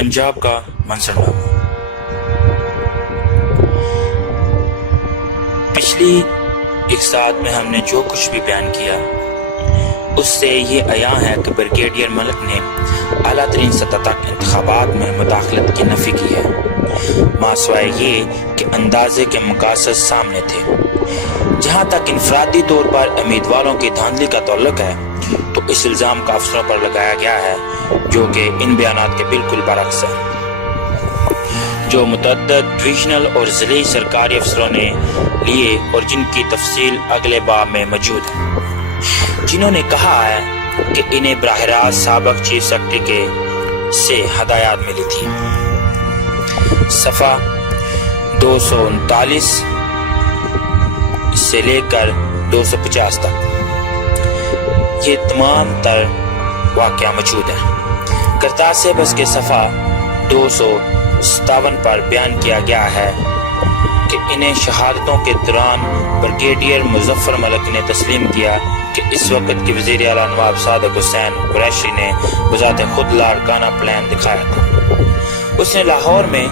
पंजाब का मंजरनामा। पिछली एक साथ में हमने जो कुछ भी बयान किया उससे ये अया है कि ब्रिगेडियर मलिक ने आला तरीन सतह तक इंतखाबात में मुदाखलत की नफी की है, मासवाए ये कि अंदाजे के मकासद सामने थे। जहाँ तक इनफरादी तौर पर उम्मीदवारों की धांधली का ताल्लुक है तो इस इल्ज़ाम का अफसरों पर लगाया गया है जो कि इन बयानात के बिल्कुल बरअक्स है, जो मुतअद्दिद डिविजनल और ज़िली सरकारी अफसरों ने लिए और जिनकी तफसील अगले बाब में मौजूद है, जिन्होंने कहा है कि इन्हें बराह रास्त साबिक़ चीफ सेक्रेटरी से हदायत मिली थी। सफ़ा 239 से लेकर 250 तक ये तमाम तर वाक़या मौजूद है। करतार से बस के सफ़ा 257 पर बयान किया गया है कि इन्हें शहादतों के दौरान ब्रिगेडियर मुज़फ़्फ़र मलिक ने तस्लीम किया कि इस वक्त के वज़ीर आला नवाब सादिक हुसैन कुरैशी ने बज़ात खुद लाड़काना प्लान दिखाया था। उसने लाहौर में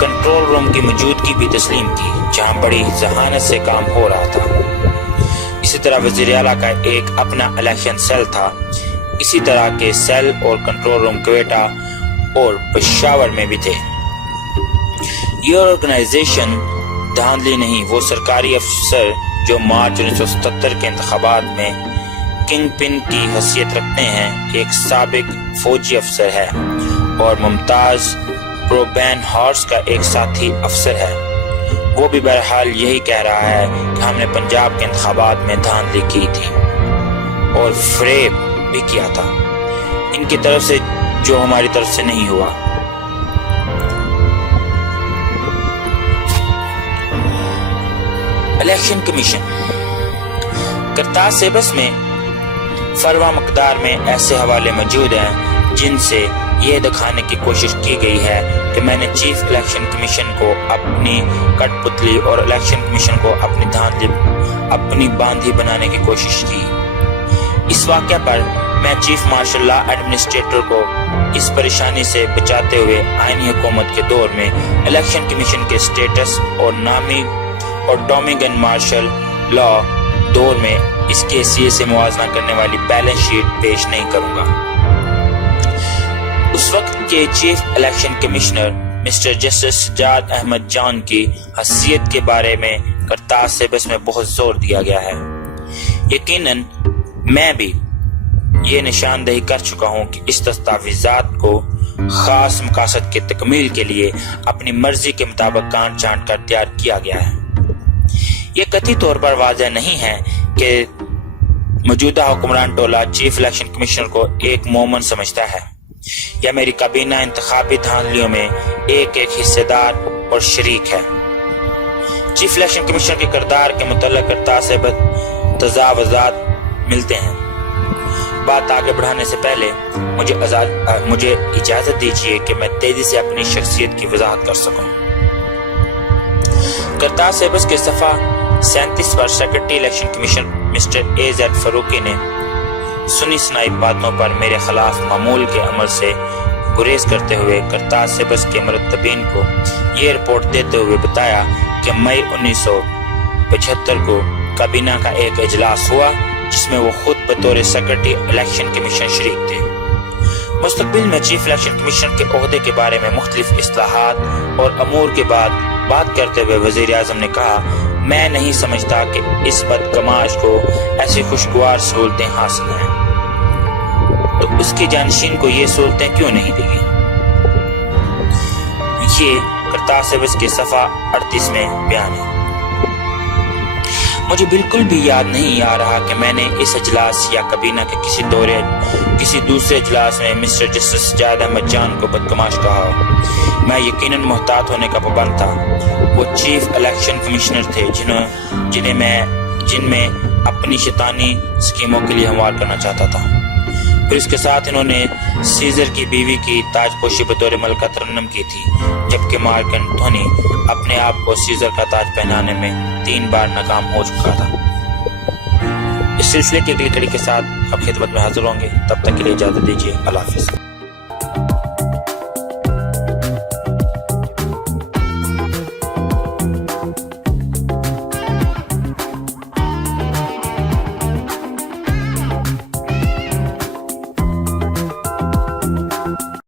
कंट्रोल रूम की मौजूदगी भी तस्लीम की जहाँ बड़ी जहानत से काम हो रहा था। इसी तरह वज़ीर आला का एक अपना इलेक्शन सेल था। इसी तरह के सेल और कंट्रोल रूम क्वेटा और पेशावर में भी थे। ये ऑर्गेनाइजेशन धांधली नहीं, वो सरकारी अफसर जो मार्च 1977 के इंतखाबात में किंग पिन की हैसियत रखते हैं, एक साबिक फौजी अफसर है और मुमताज प्रोबैन हॉर्स का एक साथी अफसर है। वो भी बहरहाल यही कह रहा है कि हमने पंजाब के इंतखाबात में धांधली की थी और फ्रेब भी किया था, इनकी तरफ से जो हमारी तरफ से नहीं हुआ। इलेक्शन कमीशन करतार सेबस में फरवा मकदार में ऐसे हवाले मौजूद हैं जिनसे यह दिखाने की कोशिश की गई है कि मैंने चीफ इलेक्शन कमीशन को अपनी कठपुतली और इलेक्शन कमीशन को अपनी धांधली अपनी बांधी बनाने की कोशिश की। इस वाक़या पर मैं चीफ मार्शल लॉ एडमिनिस्ट्रेटर को इस परेशानी से बचाते हुए आईनी हुकूमत के दौर में इलेक्शन कमीशन के स्टेटस और नामी और डोमिनिगन मार्शल लॉ दौर में इसकी हैसियत से मुवाजना करने वाली बैलेंस शीट पेश नहीं करूंगा। उस वक्त के chief election commissioner mister justice Sajjad Ahmad Jan की हैसियत के बारे में करतार सेबस में बहुत जोर दिया गया है। यकीनन मैं भी ये निशानदही कर चुका हूँ कि इस दस्तावेजात को खास मकासद के तकमील के लिए अपनी मर्जी के मुताबिक काट छांट कर तैयार किया गया है। ये कतई तौर पर वाज़ेह नहीं है कि मौजूदा हुक्मरान टोला चीफ इलेक्शन कमिश्नर को एक मोमन समझता है या मेरी काबीना इंतखाबी धांधलियों में एक एक हिस्सेदार और शरीक है। चीफ इलेक्शन कमिश्नर के किरदार के मुतल्लिक़ करतार से तजावुज़ात मिलते हैं। बात आगे बढ़ाने से पहले मुझे इजाज़त दीजिए कि मैं तेजी से अपनी शख्सियत की वजाहत कर सकूं। करतार सेबस के सफ़ा 37 पर secretary election commission mister A.Z. Farooqui ने सुनी सुनाई बातों पर मेरे खिलाफ मामूल के अमल से गुरेज करते हुए करतार सेबस के मुरत्तबीन को ये रिपोर्ट देते हुए बताया कि मई 1975 को काबीना का एक इजलास हुआ जिसमें वो खुद बतौर सेक्रेटरी इलेक्शन कमीशन शरीक थे। मुस्तकबिल में चीफ इलेक्शन कमीशन के ओहदे के बारे में मुख्तलिफ इस्लाहात और अमूर के बाद बात करते हुए वज़ीर आज़म ने कहा, मैं नहीं समझता कि इस बदकमाश को ऐसी खुशगवार सहूलतें हासिल हैं, तो उसकी जानशीन को ये सहूलतें क्यों नहीं देगी। ये करतार सेबस के सफ़ा 38 में बयान है। मुझे बिल्कुल भी याद नहीं आ रहा कि मैंने इस इजलास या काबीना के किसी दूसरे इजलास में मिस्टर जस्टिस सज्जाद अहमद जान को बदकमाश कहा। मैं यकीनन मोहतात होने का पाबंद था। वो चीफ इलेक्शन कमिश्नर थे जिनमें अपनी शैतानी स्कीमों के लिए हमवार करना चाहता था। फिर इसके साथ इन्होंने सीजर की बीवी की ताजपोशी बतौर मलका तरन्नुम की थी, जबकि मार्क एंथोनी अपने आप को सीजर का ताज पहनाने में 3 बार नाकाम हो चुका था। इस सिलसिले की अगली कड़ी के साथ अब खिदमत में हाजिर होंगे। तब तक के लिए इजाजत दीजिए। अल्लाह हाफिज़।